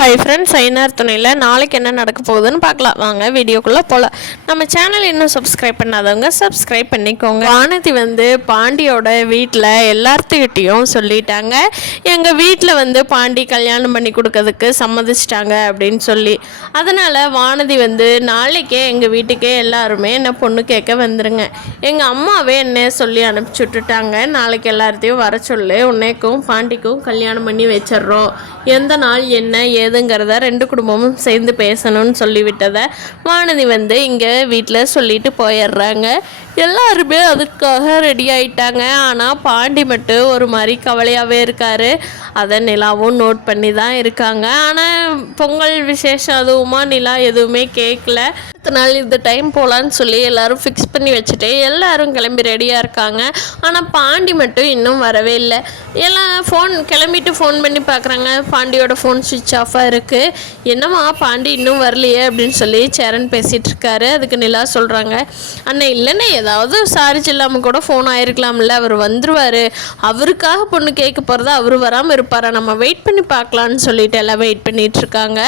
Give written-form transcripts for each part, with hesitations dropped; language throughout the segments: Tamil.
ஹாய் ஃப்ரெண்ட்ஸ், ஐநார் துணையில் நாளைக்கு என்ன நடக்க போகுதுன்னு பார்க்கலாம். வாங்க வீடியோக்குள்ளே போகலாம். நம்ம சேனல் இன்னும் சப்ஸ்கிரைப் பண்ணாதவங்க சப்ஸ்கிரைப் பண்ணிக்கோங்க. வானதி பாண்டியோட வீட்டில் எல்லார்த்துக்கிட்டையும் சொல்லிட்டாங்க, எங்கள் வீட்டில் பாண்டி கல்யாணம் பண்ணி கொடுக்கறதுக்கு சம்மதிச்சிட்டாங்க அப்படின்னு சொல்லி. அதனால் வானதி நாளைக்கே எங்கள் வீட்டுக்கே எல்லாருமே என்ன பொண்ணு கேட்க வந்துருங்க. எங்கள் அம்மாவே என்ன சொல்லி அனுப்பிச்சி விட்டுட்டாங்க, நாளைக்கு எல்லார்த்தையும் வர சொல்லு, உன்னைக்கும் பாண்டிக்கும் கல்யாணம் பண்ணி வச்சிட்றோம், எந்த நாள் என்ன ஏதுங்கிறத ரெண்டு குடும்பமும் சேர்ந்து பேசணும்னு சொல்லிவிட்டதை வானதி இங்கே வீட்டில் சொல்லிட்டு போயிடுறாங்க. எல்லாருமே அதுக்காக ரெடி ஆகிட்டாங்க. ஆனால் பாண்டி மட்டும் ஒரு மாதிரி கவலையாகவே இருக்கார். அதை நிலாவும் நோட் பண்ணி தான் இருக்காங்க. ஆனால் பொங்கல் விசேஷம் அதுவுமா நிலா எதுவுமே கேட்கல. அடுத்த நாள் இந்த டைம் போகலான்னு சொல்லி எல்லோரும் ஃபிக்ஸ் பண்ணி வச்சுட்டு எல்லோரும் கிளம்பி ரெடியாக இருக்காங்க. ஆனால் பாண்டி மட்டும் இன்னும் வரவே இல்லை. எல்லாம் கிளம்பிட்டு ஃபோன் பண்ணி பார்க்குறாங்க. பாண்டியோட ஃபோன் சுவிட்ச் ஆஃபாக இருக்குது. என்னம்மா பாண்டி இன்னும் வரலையே அப்படின்னு சொல்லி சேரன் பேசிகிட்டு இருக்காரு. அதுக்கு நிலா சொல்கிறாங்க, அண்ணா இல்லைண்ணே, ஏதாவது சார்ஜ் இல்லாமல் கூட ஃபோன் ஆயிருக்கலாம்ல, அவர் வந்துருவார், அவருக்காக பொண்ணு கேட்க போகிறதா அவர் வராமல் இருப்பாரா, நம்ம வெயிட் பண்ணி பார்க்கலான்னு சொல்லிட்டு எல்லாம் வெயிட் பண்ணிகிட்டு இருக்காங்க.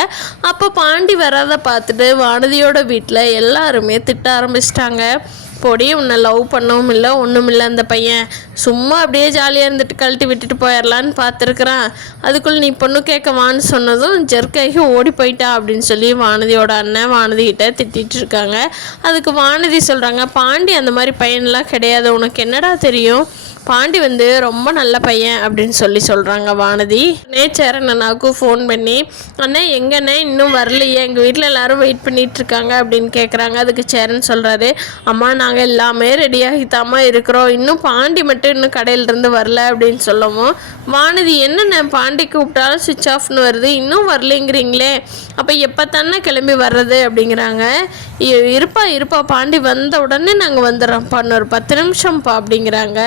அப்போ பாண்டி வராத பார்த்துட்டு வானதியோட வீட்டில் எல்லாருமே திட்ட ஆரம்பிச்சிட்டாங்க. பொடி உன்னை லவ் பண்ணவும் இல்லை ஒன்றும் இல்லை, அந்த பையன் சும்மா அப்படியே ஜாலியாக இருந்துட்டு கழட்டி விட்டுட்டு போயிடலான்னு பார்த்துருக்குறான், அதுக்குள்ளே நீ பொண்ணு கேட்கவான்னு சொன்னதும் ஜெர்க்காகி ஓடி போயிட்டா அப்படின்னு சொல்லி வானதியோட அண்ணன் வானதிக்கிட்ட திட்டிகிட்டு இருக்காங்க. அதுக்கு வானதி சொல்கிறாங்க, பாண்டி அந்த மாதிரி பையன்லாம் கிடையாது, உனக்கு என்னடா தெரியும், பாண்டி ரொம்ப நல்ல பையன் அப்படின்னு சொல்லி சொல்கிறாங்க வானதி. சேரன் அண்ணாவுக்கும் ஃபோன் பண்ணி, அண்ணா எங்கண்ணே இன்னும் வரலையே, எங்கள் வீட்டில் எல்லோரும் வெயிட் பண்ணிகிட்ருக்காங்க அப்படின்னு கேட்குறாங்க. அதுக்கு சேரன் சொல்கிறாரு, அம்மா நாங்கள் எல்லாமே ரெடியாகித்தாம்மா இருக்கிறோம், இன்னும் பாண்டி மட்டும் இன்னும் கடையிலேருந்து வரல அப்படின்னு சொல்லவும் வானதி, என்னென்ன பாண்டி கூப்பிட்டாலும் சுவிட்ச் ஆஃப்னு வருது, இன்னும் வரலைங்கிறீங்களே, அப்போ எப்போ தானே கிளம்பி வர்றது அப்படிங்கிறாங்க. இருப்பா பாண்டி வந்த உடனே நாங்கள் வந்துடுறோம்ப்பா, இன்னொரு 10 நிமிஷம்ப்பா அப்படிங்கிறாங்க.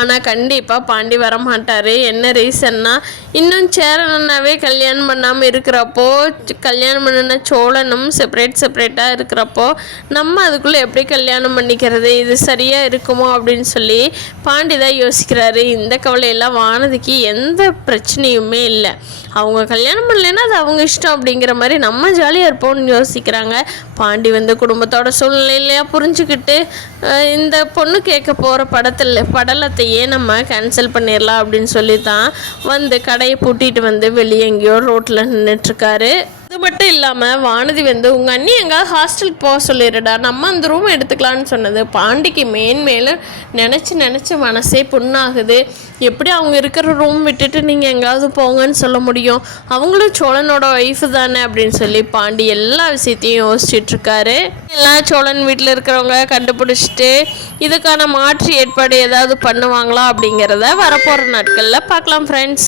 ஆனால் கண்டிப்பாக பாண்டி வரமாட்டார். என்ன ரீசன்னா, இன்னும் சேரனாவே கல்யாணம் பண்ணாமல் இருக்கிறப்போ, கல்யாணம் பண்ணின சோழனும் செப்பரேட்டாக இருக்கிறப்போ நம்ம அதுக்குள்ளே எப்படி கல்யாணம் பண்ணிக்கிறது, இது சரியாக இருக்குமோ அப்படின்னு சொல்லி பாண்டி தான் யோசிக்கிறாரு. இந்த கவலையெல்லாம் வானதிக்கு எந்த பிரச்சனையுமே இல்லை. அவங்க கல்யாணம் பண்ணலைன்னா அது அவங்க இஷ்டம் அப்படிங்கிற மாதிரி நம்ம ஜாலியாக இருப்போம்னு யோசிக்கிறாங்க. பாண்டி குடும்பத்தோட சூழ்நிலையிலையா புரிஞ்சுக்கிட்டு இந்த பொண்ணு கேட்க போகிற படலத்தையே நம்ம கேன்சல் பண்ணிடலாம் அப்படின்னு சொல்லி தான் கடையை பூட்டிட்டு வெளியே எங்கேயோ ரோட்டில் நின்றுட்டுருக்காரு. அது மட்டும் இல்லாமல் வானதி உங்கள் அண்ணி எங்கேயாவது ஹாஸ்டலுக்கு போக சொல்லிடுடா, நம்ம அந்த ரூம் எடுத்துக்கலான்னு சொன்னது பாண்டிக்கு மேலும் நினச்சி மனசே புண்ணாகுது. எப்படி அவங்க இருக்கிற ரூம் விட்டுட்டு நீங்கள் எங்கேயாவது போங்கன்னு சொல்ல முடியும், அவங்களும் சோழனோட ஒய்ஃபு தானே அப்படின்னு சொல்லி பாண்டி எல்லா விஷயத்தையும் யோசிச்சுட்ருக்காரு. எல்லாம் சோழன் வீட்டில் இருக்கிறவங்க கண்டுபிடிச்சிட்டு இதுக்கான மாற்று ஏற்பாடு ஏதாவது பண்ணுவாங்களா அப்படிங்கிறத வரப்போகிற நாட்களில் பார்க்கலாம் ஃப்ரெண்ட்ஸ்.